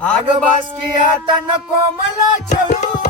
आग बासकी आता नको मला छळू.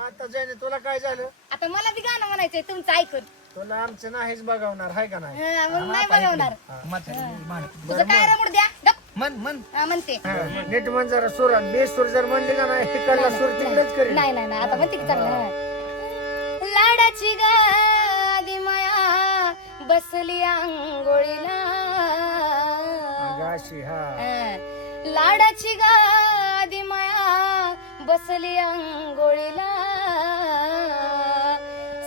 आता जाणे तुला काय झालं? आता मला बी गाणं म्हणायचंय तुमचं ऐकून. तुला आमचं नाहीच बघावणार हाय का नाही? हं, मग नाही बघवणार. तुझं काय रमूड द्या मन मन. हा, म्हणते. हा, नीट म्हण जरा सुरात बेसूर जर म्हणली का नाही तिकडला सूर तिकडेच नाही. नाही नाही आता म्हणते की चांगलं हं. लाडाची गादी माया बसली आंघोळीला. अगं अशी हा. हं. लाडाची गादी माया बसली अंघोळीला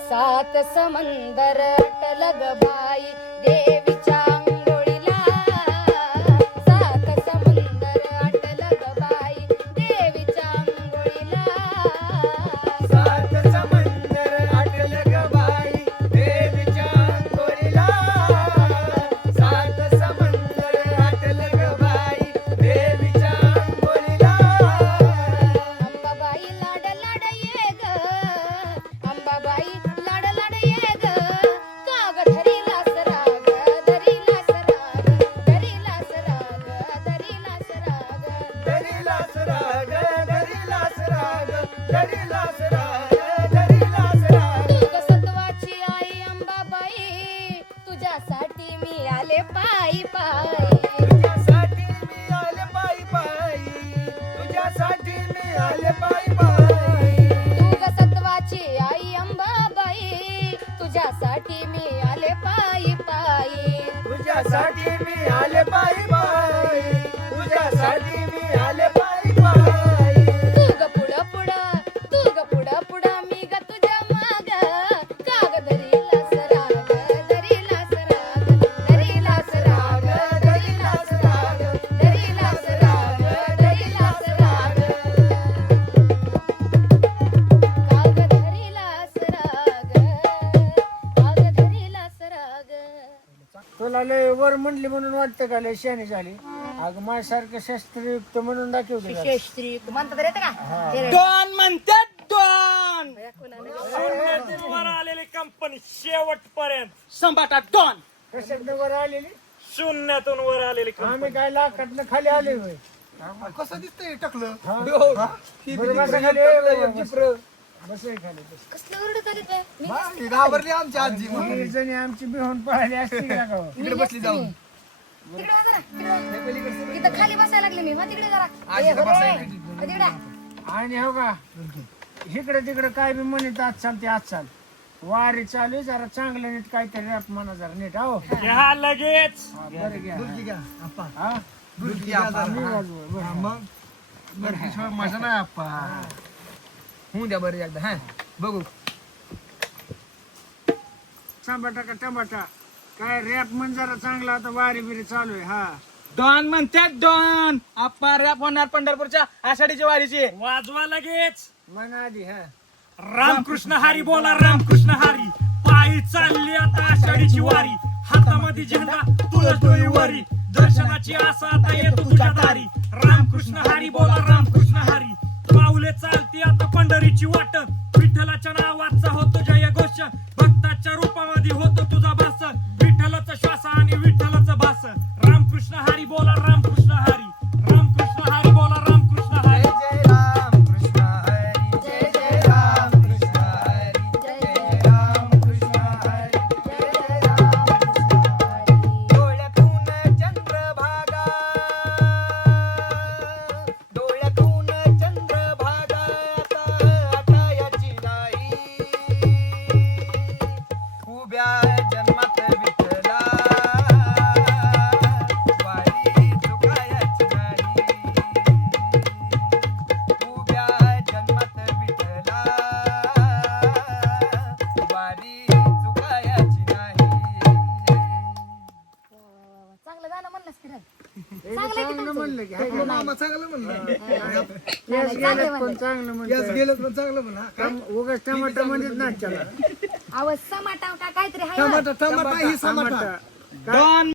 सात समंदर अटल ग बाई देवीच्या तुझ्यासाठी मी आले आई अंबाबाई तुझ्यासाठी मी आले लय वर म्हणली म्हणून वाटतं का? लय शानी झाली. अगं माझ्यासारखं शस्त्रयुक्त म्हणून दाखवते का? ते रे. डॉन म्हणतात डॉन! शून्यातून वर आलेली कंपनी शेवटपर्यंत. संबाटा डॉन! कशात वर आलेली? शून्यातून वर आलेली कंपनी. आम्ही काय लाखातनं खाली आले होय. कसं दिसतंय टाकलं? खाली बसा. बसा हे खाली बस. कसलं ओरडत आले ते? मी हा, ही घाबरली आमची आजी म्हणून. ही जणी आमची बिहून पाहिली असती का गावात? इकडे बसली जाऊन. तिकडे जा जरा, तिकडे. जा. इथं खाली बसायला लागले मी. मग तिकडे जरा. आजी ए, तर बसायला ए, तिकडे. आणि हो का इकडे तिकडे काय बी म्हणत आज चालते आज चाल वारी चालू आहे, जरा चांगलं नीट काहीतरी रॅप म्हणा जरा नीट हो. घ्या लगेच. हा, बरं घ्या. आप्पा. हा? आप्पा. मी बरं. मग? मजा नाही आप्पा. होऊ द्या बरं एकदा हा बघू. टमाटा का टमाटा? काय रॅप म्हण जरा चांगला आता वारी बिरी चालू आहे हा. डॉन म्हणतात डॉन. आप्पा रॅप होणार पंढरपूरच्या आषाढीच्या वारीची. वाजवा लगेच. आधी हा. रामकृष्ण हरी बोला रामकृष्ण हरी. पायी चालली आता आषाढीची वारी. हातामध्ये झेंडा तुळस डोळी वरी. दर्शनाची आशा आता येतो तुझ्या दारी. रामकृष्ण हरी बोला रामकृष्ण हरी. फुले चालती आता पंढरीची वाट. विठ्ठलाच्या नावाचा होतो जय घोष. भक्ताच्या रूपामध्ये होतो तुझा की हाय का? मामा चांगलं म्हणलं यास गेलं पण चांगलं यास म्हणलं. गेलं पण चांगलं म्हणा उगाच नाच आवाज समाटा का काहीतरी. टमाटा टमाटा ही समाटा. टमाटा.